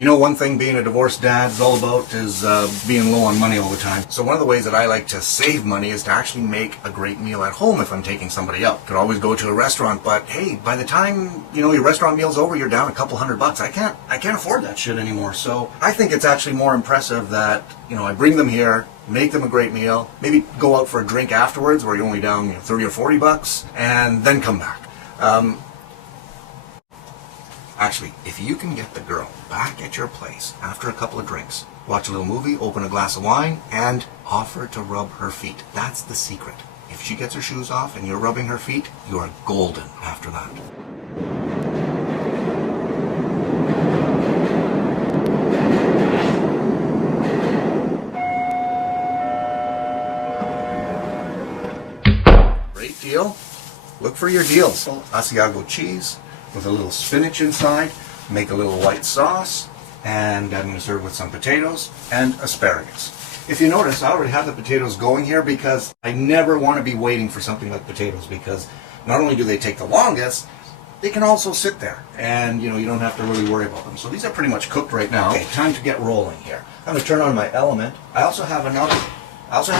You know, one thing being a divorced dad is all about is being low on money all the time. So one of the ways that I like to save money is to actually make a great meal at home if I'm taking somebody out. Could always go to a restaurant, but hey, by the time, your restaurant meal's over, you're down a couple $100. I can't afford that shit anymore. So I think it's actually more impressive that, I bring them here, make them a great meal, maybe go out for a drink afterwards where you're only down 30 or $40, and then come back. Actually, if you can get the girl back at your place after a couple of drinks, watch a little movie, open a glass of wine, and offer to rub her feet. That's the secret. If she gets her shoes off and you're rubbing her feet, you are golden after that. Great deal. Look for your deals. Asiago cheese with a little spinach inside, make a little white sauce, and I'm going to serve with some potatoes and asparagus. If you notice, I already have the potatoes going here because I never want to be waiting for something like potatoes, because not only do they take the longest, they can also sit there and you don't have to really worry about them. So these are pretty much cooked right now. Okay, time to get rolling here. I'm going to turn on my element. I also have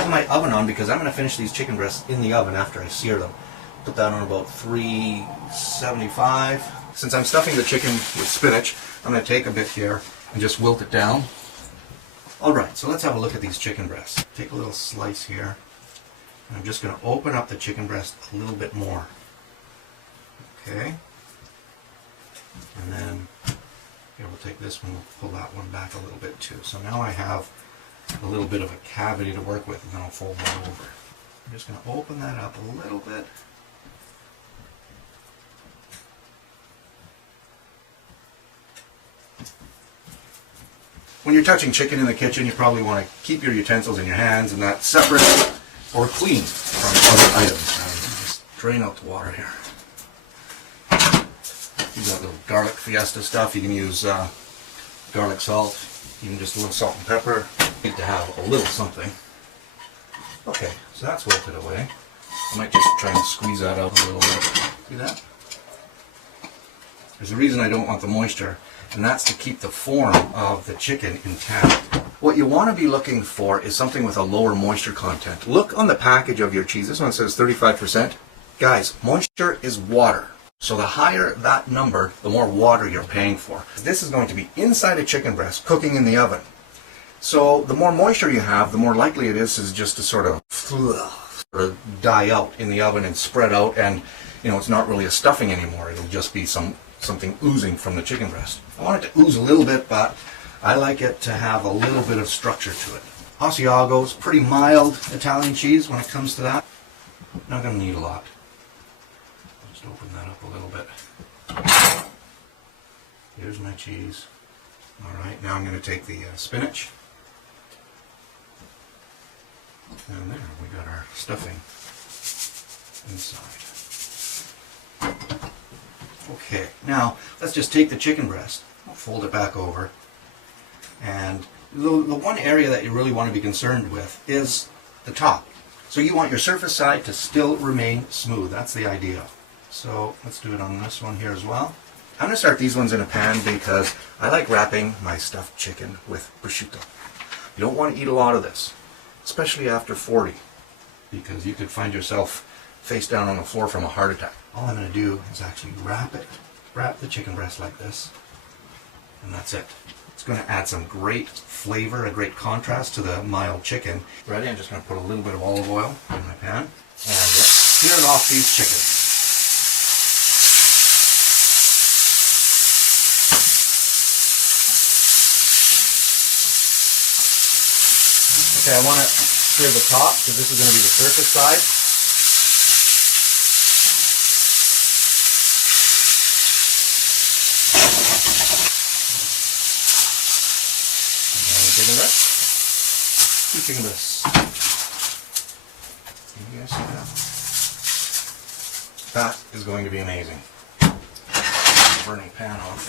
my oven on because I'm going to finish these chicken breasts in the oven after I sear them. Put that on about 375. Since I'm stuffing the chicken with spinach, I'm going to take a bit here and just wilt it down. Alright, so let's have a look at these chicken breasts. Take a little slice here. And I'm just going to open up the chicken breast a little bit more. Okay. And then here, we'll take this one, we'll pull that one back a little bit too. So now I have a little bit of a cavity to work with, and then I'll fold that over. I'm just going to open that up a little bit. When you're touching chicken in the kitchen, you probably want to keep your utensils in your hands and not separate or clean from other items. Just drain out the water here. Use that little garlic fiesta stuff. You can use garlic salt, even just a little salt and pepper. You need to have a little something. Okay, so that's wilted away. I might just try and squeeze that out a little bit. See that? There's a reason I don't want the moisture, and that's to keep the form of the chicken intact. What you want to be looking for is something with a lower moisture content. Look on the package of your cheese. This one says 35%. Guys, moisture is water. So the higher that number, the more water you're paying for. This is going to be inside a chicken breast, cooking in the oven. So the more moisture you have, the more likely it is just to sort of die out in the oven and spread out, and it's not really a stuffing anymore. It'll just be something oozing from the chicken breast. I want it to ooze a little bit, but I like it to have a little bit of structure to it. Asiago is pretty mild Italian cheese when it comes to that. Not going to need a lot. Just open that up a little bit. Here's my cheese. Alright, now I'm going to take the spinach. And there, we got our stuffing inside. Okay, now let's just take the chicken breast, I'll fold it back over, and the one area that you really want to be concerned with is the top. So you want your surface side to still remain smooth. That's the idea. So let's do it on this one here as well. I'm going to start these ones in a pan because I like wrapping my stuffed chicken with prosciutto. You don't want to eat a lot of this, especially after 40, because you could find yourself face down on the floor from a heart attack. All I'm going to do is actually wrap the chicken breast like this, and that's it. It's going to add some great flavor, a great contrast to the mild chicken. Ready? I'm just going to put a little bit of olive oil in my pan, and sear it off these chickens. Okay, I want to sear the top because this is going to be the surface side. Chicken breast. 2 chicken breasts. Can you guys see that? That is going to be amazing. Burning pan off.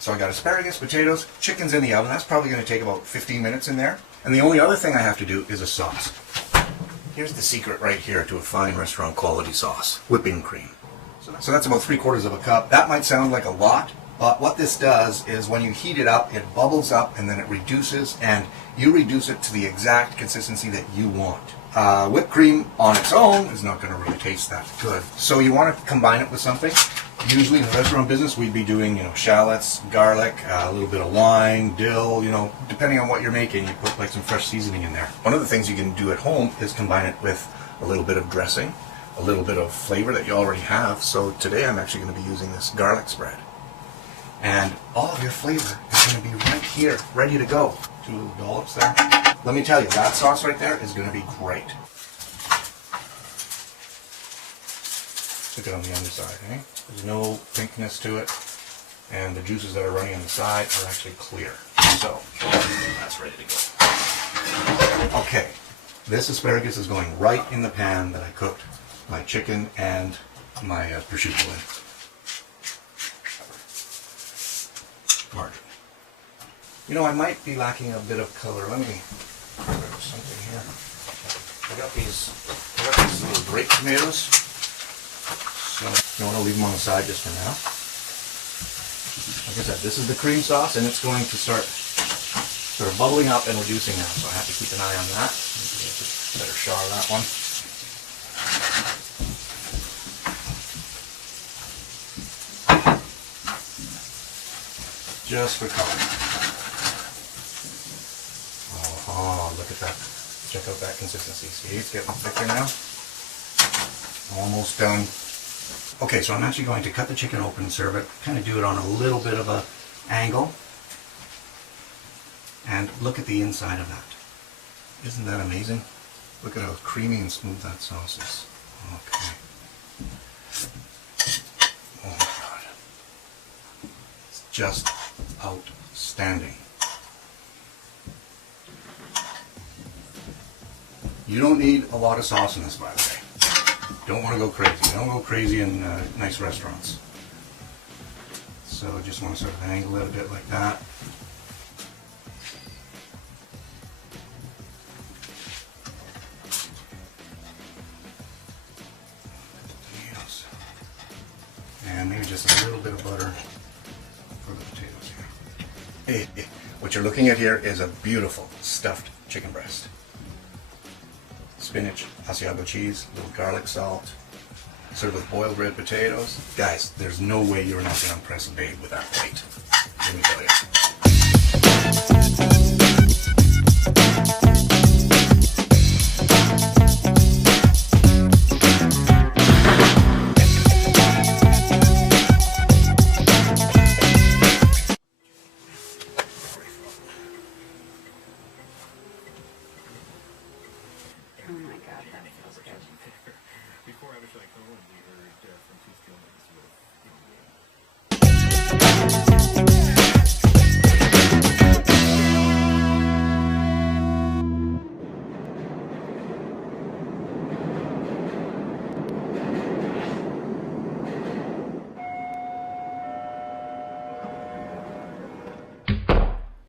So I got asparagus, potatoes, chicken's in the oven. That's probably going to take about 15 minutes in there. And the only other thing I have to do is a sauce. Here's the secret right here to a fine restaurant quality sauce. Whipping cream. So that's about 3/4 of a cup. That might sound like a lot, but what this does is when you heat it up, it bubbles up and then it reduces, and you reduce it to the exact consistency that you want. Whipped cream on its own is not going to really taste that good. So you want to combine it with something. Usually in the restaurant business, we'd be doing, shallots, garlic, a little bit of wine, dill, depending on what you're making, you put like some fresh seasoning in there. One of the things you can do at home is combine it with a little bit of dressing, a little bit of flavor that you already have. So today I'm actually going to be using this garlic spread. And all of your flavor is going to be right here, ready to go. 2 little dollops there. Let me tell you, that sauce right there is going to be great. Look at it on the underside, eh? There's no pinkness to it, and the juices that are running on the side are actually clear. So, that's ready to go. Okay, this asparagus is going right in the pan that I cooked my chicken and my prosciutto in. Margarine. I might be lacking a bit of color. Let me grab something here. I got these little grape tomatoes. So you want to leave them on the side just for now. Like I said, this is the cream sauce, and it's going to start sort of bubbling up and reducing now. So I have to keep an eye on that. Just better char that one. Just for color. Oh, look at that. Check out that consistency. See, it's getting thicker now. Almost done. Okay, so I'm actually going to cut the chicken open and serve it. Kind of do it on a little bit of an angle. And look at the inside of that. Isn't that amazing? Look at how creamy and smooth that sauce is. Okay. Oh my God. It's just outstanding. You don't need a lot of sauce in this, by the way. Don't want to go crazy. Don't go crazy in nice restaurants. So just want to sort of angle it a bit like that. Potatoes. And maybe just a little bit of butter for the potatoes here. Hey, what you're looking at here is a beautiful stuffed chicken breast. Spinach, Asiago cheese, a little garlic salt, served with boiled red potatoes. Guys, there's no way you're not going to impress a babe with that plate. Let me tell you. Oh my God, that feels good. Before I was like, oh, we heard from two Steelmans with